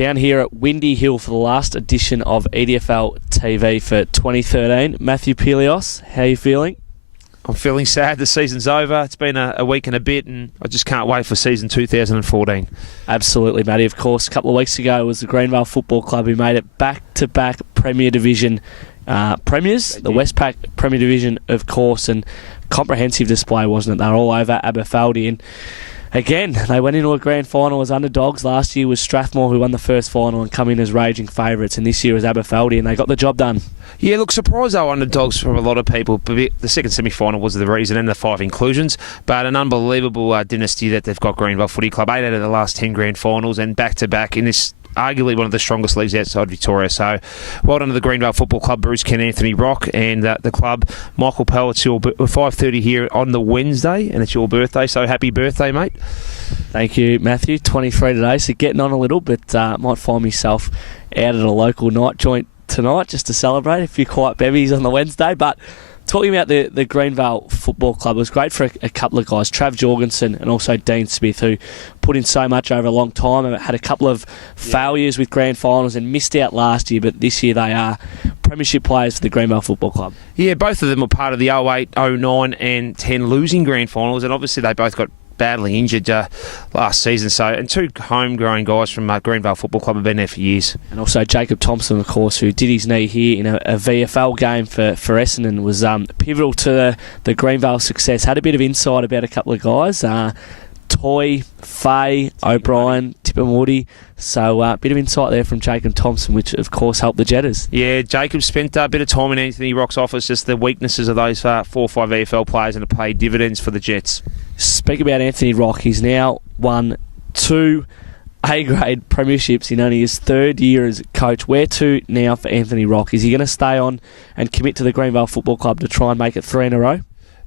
down here at Windy Hill for the last edition of EDFL TV for 2013. Matthew Pillios, how are you feeling? I'm feeling sad. The season's over. It's been a week and a bit, and I just can't wait for season 2014. Absolutely, Matty. Of course, a couple of weeks ago it was the Greenvale Football Club who made it back-to-back Premier Division premiers. The Westpac Premier Division, of course, and comprehensive display, wasn't it? They were all over Aberfeldy, and again, they went into a grand final as underdogs. Last year was Strathmore who won the first final and come in as raging favourites, and this year was Aberfeldy, and they got the job done. Yeah, look, surprised they were underdogs from a lot of people. But the second semi-final was the reason, and the 5 inclusions. But an unbelievable dynasty that they've got, Greenvale Footy Club. 8 out of the last 10 grand finals, and back-to-back in this arguably one of the strongest leagues outside Victoria. So well done to the Greenvale Football Club, Bruce, Ken, Anthony Rock, and the club. Michael Pell, it's your 5:30 here on the Wednesday, and it's your birthday, so happy birthday, mate. Thank you, Matthew. 23 today, so getting on a little, but might find myself out at a local night joint tonight just to celebrate a few quiet bevies on the Wednesday. But talking about the Greenvale Football Club, it was great for a couple of guys, Trav Jorgensen and also Dean Smith, who put in so much over a long time and had a couple of failures with grand finals and missed out last year, but this year they are premiership players for the Greenvale Football Club. Yeah, both of them were part of the 08, 09 and 10 losing grand finals, and obviously they both got badly injured last season. So, and 2 homegrown guys from Greenvale Football Club have been there for years. And also Jacob Thompson, of course, who did his knee here in a VFL game for Essendon, was pivotal to the Greenvale success. Had a bit of insight about a couple of guys. Toy, Faye, O'Brien, Tip and Woody. So a bit of insight there from Jacob Thompson, which of course helped the Jetters. Yeah, Jacob spent a bit of time in Anthony Rock's office, just the weaknesses of those 4 or 5 VFL players, and to pay dividends for the Jets. Speak about Anthony Rock, he's now won 2 A-grade premierships in only his 3rd year as coach. Where to now for Anthony Rock? Is he going to stay on and commit to the Greenvale Football Club to try and make it 3 in a row?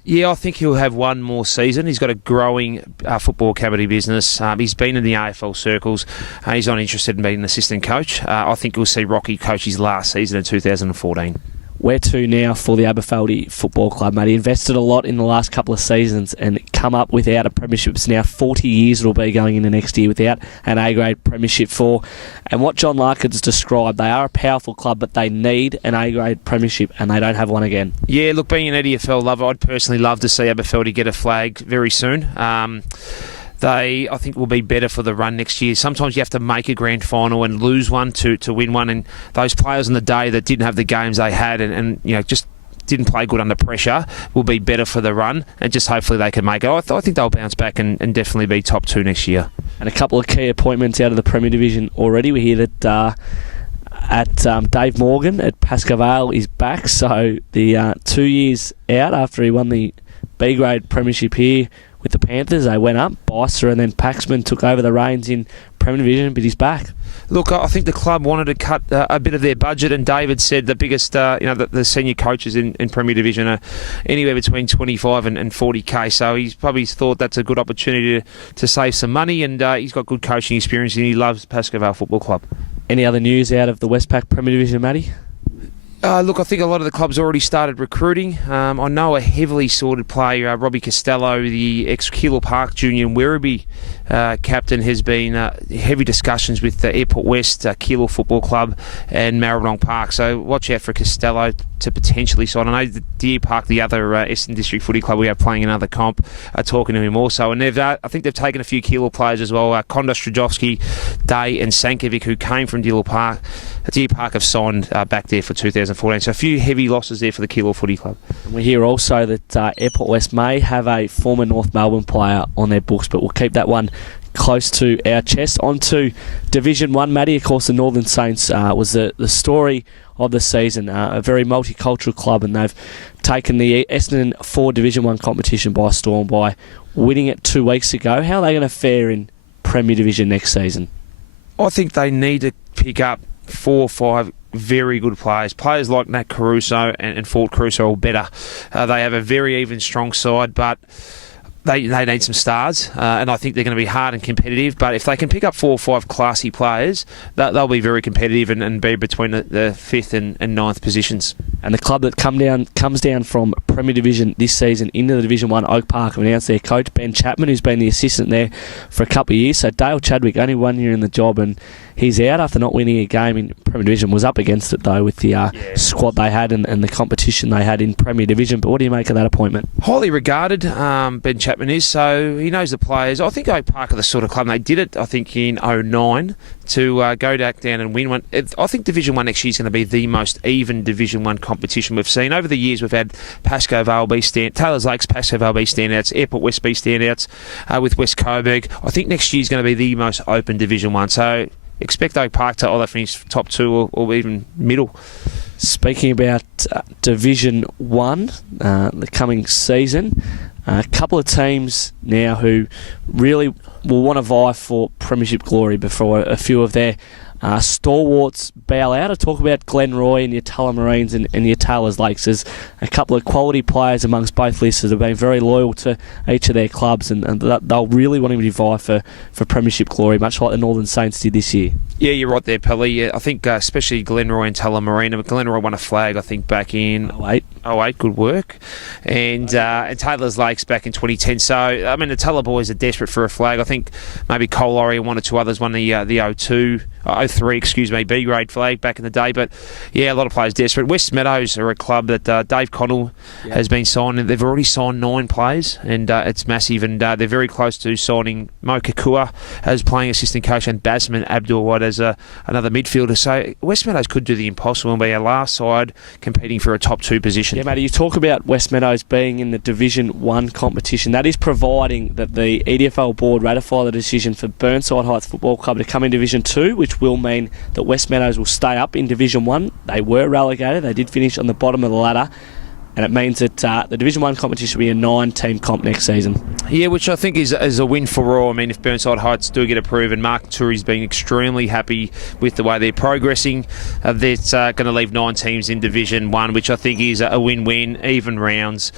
Yeah, I think he'll have one more season. He's got a growing football academy business. He's been in the AFL circles. He's not interested in being an assistant coach. I think we'll see Rocky coach his last season in 2014. Where to now for the Aberfeldy Football Club, mate? He invested a lot in the last couple of seasons and come up without a premiership. It's now 40 years it'll be going into next year without an A-grade premiership for. And what John Larkin's described, they are a powerful club, but they need an A-grade premiership, and they don't have one again. Yeah, look, being an EDFL lover, I'd personally love to see Aberfeldy get a flag very soon. They, I think, will be better for the run next year. Sometimes you have to make a grand final and lose one to win one, and those players on the day that didn't have the games they had and you know, just didn't play good under pressure will be better for the run, and just hopefully they can make it. I think they'll bounce back and definitely be top 2 next year. And a couple of key appointments out of the Premier Division already. We hear that Dave Morgan at Pascoe Vale is back, so the 2 years out after he won the B-grade premiership here with the Panthers, they went up. Bicer and then Paxman took over the reins in Premier Division, but he's back. Look, I think the club wanted to cut a bit of their budget, and David said the biggest, the senior coaches in Premier Division are anywhere between 25 and 40k. So he's probably thought that's a good opportunity to save some money, and he's got good coaching experience, and he loves Pascoe Vale Football Club. Any other news out of the Westpac Premier Division, Matty? Look, I think a lot of the clubs already started recruiting. I know a heavily sorted player, Robbie Costello, the ex-Keilor Park Junior and Werribee captain, has been heavy discussions with the Airport West, Keilor Football Club and Maribyrnong Park. So watch out for Costello to potentially sign. I know the Deer Park, the other Essendon District Footy Club we have playing another comp, are talking to him also. And I think they've taken a few Keilor players as well. Konda Strajovski, Day and Sankovic, who came from Deer Park. Deer Park have signed back there for 2014. So a few heavy losses there for the Keilor Footy Club. We hear also that Airport West may have a former North Melbourne player on their books, but we'll keep that one close to our chest. On to Division 1, Matty. Of course, the Northern Saints was the story of the season. A very multicultural club, and they've taken the Essendon 4 Division 1 competition by storm by winning it 2 weeks ago. How are they going to fare in Premier Division next season? I think they need to pick up 4 or 5 very good players like Nat Caruso and Fort Caruso are better. They have a very even, strong side, but they need some stars, and I think they're going to be hard and competitive. But if they can pick up 4 or 5 classy players, they'll be very competitive and be between the 5th and 9th positions. And the club that comes down from Premier Division this season into the Division 1, Oak Park, have announced their coach, Ben Chapman, who's been the assistant there for a couple of years. So Dale Chadwick, only 1 year in the job, and he's out after not winning a game in Premier Division. Was up against it, though, with the squad they had and the competition they had in Premier Division. But what do you make of that appointment? Highly regarded, Ben Chapman is, so he knows the players. I think Oak Park are the sort of club, they did it, I think, in 2009 to go back down and win one. I think Division 1 next year is going to be the most even Division 1 competition we've seen. Over the years, we've had Pascoe Vale B Taylor's Lakes, Pascoe Vale B standouts, Airport West B standouts with West Coburg. I think next year is going to be the most open Division 1, so expect Oak Park to either finish top 2 or even middle. Speaking about Division 1, the coming season, a couple of teams now who really will want to vie for premiership glory before a few of their stalwarts bow out. I talk about Glenroy and your Tullamarines and your Taylor's Lakes. There's a couple of quality players amongst both lists that have been very loyal to each of their clubs, and they'll really want to vie for premiership glory, much like the Northern Saints did this year. Yeah, you're right there, Pelly. Yeah, I think especially Glenroy and Tullamarine. Glenroy won a flag, I think, back in 08. Good work. And Taylor's Lakes back in 2010. So, I mean, the Tulla boys are desperate for a flag. I think maybe Cole Laurie and 1 or 2 others won the 03 B grade flag back in the day. But, yeah, a lot of players desperate. West Meadows are a club that Dave Connell has been signed. And they've already signed 9 players, and it's massive. And they're very close to signing Mo Kakua as playing assistant coach and Basman Abdul as another midfielder. So West Meadows could do the impossible and be our last side competing for a top 2 position. Yeah, Matty, you talk about West Meadows being in the Division 1 competition. That is providing that the EDFL board ratify the decision for Burnside Heights Football Club to come in Division 2, which will mean that West Meadows will stay up in Division 1. They were relegated. They did finish on the bottom of the ladder. And it means that the Division 1 competition will be a 9-team comp next season. Yeah, which I think is a win for all. I mean, if Burnside Heights do get approved, and Mark Turi's been extremely happy with the way they're progressing, that's going to leave 9 teams in Division 1, which I think is a win-win, even rounds,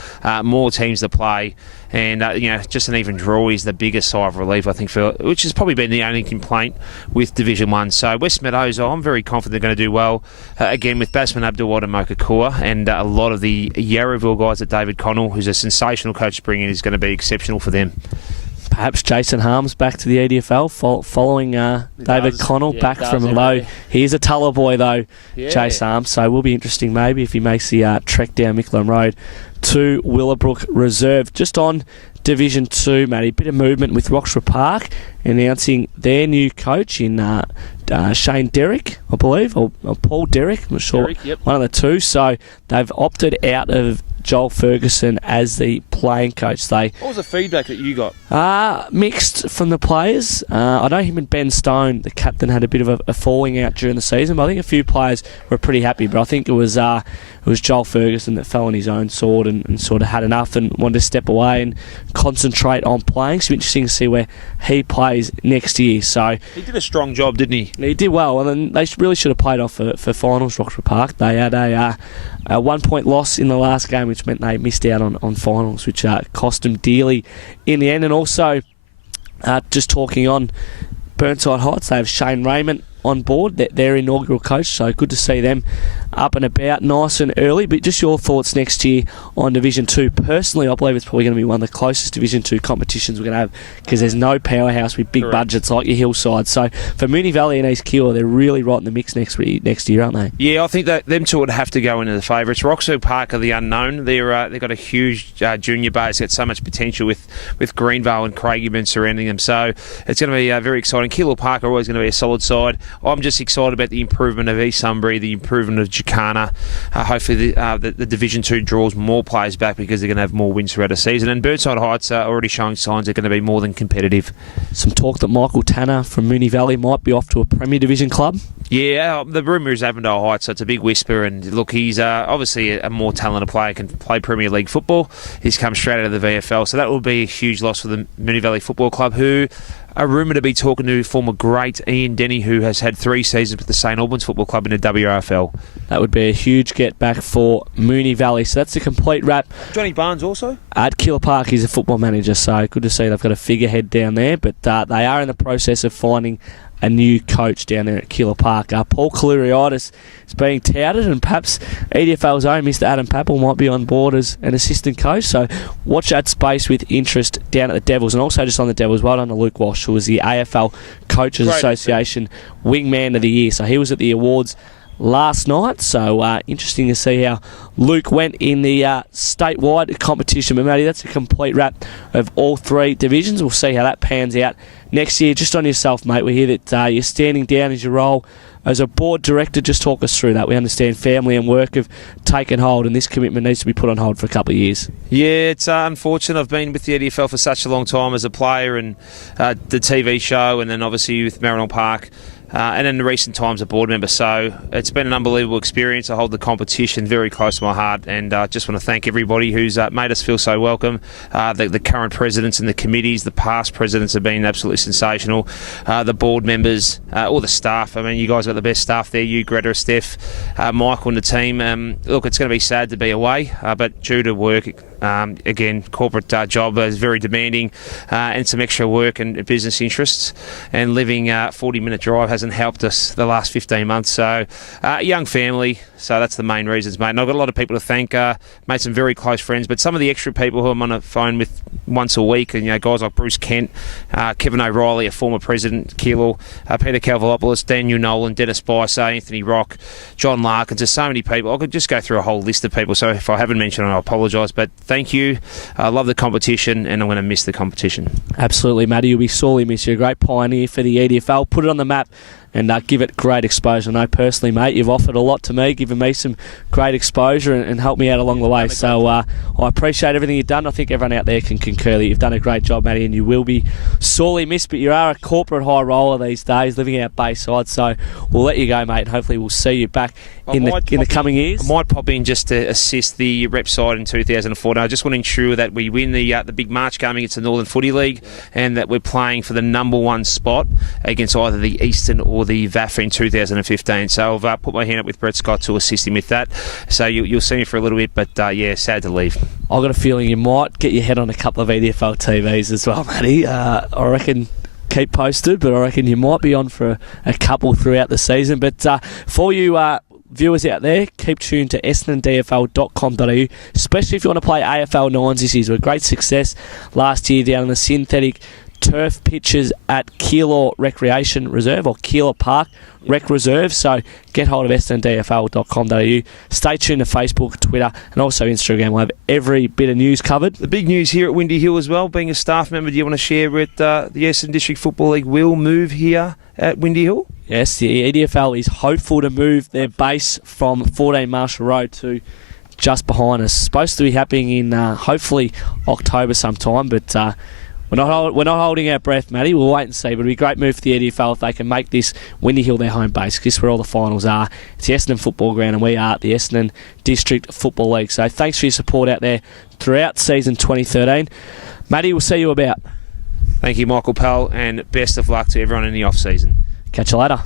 more teams to play. And, just an even draw is the biggest sigh of relief, I think, which has probably been the only complaint with Division 1. So West Meadows, I'm very confident they're going to do well, again, with Basman Abdulwad and Mokakua, and a lot of the Yarraville guys that David Connell, who's a sensational coach to bring in, is going to be exceptional for them. Perhaps Jason Harms back to the EDFL following David Connell back from low. He's a Tulla boy, though, Chase Harms, so it will be interesting maybe if he makes the trek down Mickleham Road to Willowbrook Reserve. Just on Division 2, Matty, bit of movement with Roxburgh Park announcing their new coach in Shane Derrick, I believe, or Paul Derrick, I'm not sure, one of the two. So they've opted out of Joel Ferguson as the playing coach. What was the feedback that you got? Mixed from the players. I know him and Ben Stone, the captain, had a bit of a falling out during the season, but I think a few players were pretty happy. But I think it was Joel Ferguson that fell on his own sword and sort of had enough and wanted to step away and concentrate on playing. So interesting to see where he plays next year. So he did a strong job, didn't he? He did well, and then they really should have played off for finals, Roxburgh Park. They had a 1-point loss in the last game, which meant they missed out on finals, which cost them dearly in the end. And also, just talking on Burnside Heights, they have Shane Raymond on board, their inaugural coach, so good to see them up and about nice and early. But just your thoughts next year on Division 2. Personally, I believe it's probably going to be one of the closest Division 2 competitions we're going to have, because there's no powerhouse with big budgets like your Hillside. So for Moonee Valley and East Keilor, they're really right in the mix next year, aren't they? Yeah, I think that them two would have to go into the favourites. Roxburgh Park are the unknown. They've got a huge junior base, got so much potential with Greenvale and Craigieburn surrounding them. So it's going to be very exciting. Keilor Park are always going to be a solid side. I'm just excited about the improvement of East Sunbury, the improvement of Jacana. Hopefully the Division 2 draws more players back because they're going to have more wins throughout the season. And Burnside Heights are already showing signs they're going to be more than competitive. Some talk that Michael Tanner from Moonee Valley might be off to a Premier Division club. Yeah, the rumour is Avondale Heights, so it's a big whisper. And look, he's obviously a more talented player, can play Premier League football. He's come straight out of the VFL, so that will be a huge loss for the Moonee Valley Football Club, who are rumoured to be talking to former great Ian Denny, who has had 3 seasons with the St Albans Football Club in the WRFL. That would be a huge get back for Moonee Valley. So that's a complete wrap. Johnny Barnes also? At Keilor Park, he's a football manager, so good to see they've got a figurehead down there. But they are in the process of finding a new coach down there at Keilor Park. Paul Kaluriitis is being touted, and perhaps EDFL's own Mr. Adam Papple might be on board as an assistant coach. So watch that space with interest down at the Devils. And also just on the Devils, well done to Luke Walsh, who was the AFL Coaches Association Wingman of the Year. So he was at the awards last night, so interesting to see how Luke went in the statewide competition. But Matty, that's a complete wrap of all 3 divisions. We'll see how that pans out next year. Just on yourself, mate, we hear that you're standing down as your role as a board director. Just talk us through that. We understand family and work have taken hold, and this commitment needs to be put on hold for a couple of years. Yeah, it's unfortunate. I've been with the EDFL for such a long time as a player, and the TV show, and then obviously with Marynell Park. And in the recent times a board member, so it's been an unbelievable experience. I hold the competition very close to my heart, and I just want to thank everybody who's made us feel so welcome. The current presidents and the committees, the past presidents have been absolutely sensational. The board members, all the staff. I mean, you guys got the best staff there. You, Greta, Steph, Michael and the team. Look, it's going to be sad to be away, but due to work, again, corporate job is very demanding, and some extra work and business interests, and living 40-minute drive hasn't helped us the last 15 months. So young family, so that's the main reasons, mate. And I've got a lot of people to thank, made some very close friends, but some of the extra people who I'm on the phone with once a week, and guys like Bruce Kent, Kevin O'Reilly, a former president, Keilor, Peter Calvilopoulos, Daniel Nolan, Dennis Bice, Anthony Rock, John Larkins. There's so many people. I could just go through a whole list of people, so if I haven't mentioned it, I apologise, but thank you. I love the competition, and I'm going to miss the competition. Absolutely, Matty. You'll be sorely missed. You're a great pioneer for the EDFL. Put it on the map and give it great exposure. I know personally, mate, you've offered a lot to me, given me some great exposure and helped me out along the way. So I appreciate everything you've done. I think everyone out there can concur that you've done a great job, Matty, and you will be sorely missed. But you are a corporate high roller these days, living out Bayside. So we'll let you go, mate, and hopefully we'll see you back in the coming years. I might pop in just to assist the rep side in 2014. I just want to ensure that we win the big March game against the Northern Footy League, and that we're playing for the number 1 spot against either the Eastern or the VAF in 2015. So I've put my hand up with Brett Scott to assist him with that. So you'll see me for a little bit, but yeah, sad to leave. I've got a feeling you might get your head on a couple of EDFL TVs as well, Matty. I reckon keep posted, but I reckon you might be on for a couple throughout the season. But for you viewers out there, keep tuned to essendondfl.com.au, especially if you want to play AFL 9s this year. A great success last year down in the synthetic turf pitches at Keilor Recreation Reserve, or Keilor Park Rec Reserve. So get hold of essendondfl.com.au. Stay tuned to Facebook, Twitter, and also Instagram. We'll have every bit of news covered. The big news here at Windy Hill as well, being a staff member, do you want to share with the Essendon District Football League will move here at Windy Hill? Yes, the EDFL is hopeful to move their base from 14 Marshall Road to just behind us. Supposed to be happening in hopefully October sometime, but we're not holding our breath, Matty. We'll wait and see. But it'll be a great move for the EDFL if they can make this Windy Hill their home base, because this is where all the finals are. It's the Essendon Football Ground, and we are at the Essendon District Football League. So thanks for your support out there throughout season 2013. Matty, we'll see you about. Thank you, Michael Pell, and best of luck to everyone in the off-season. Catch you later.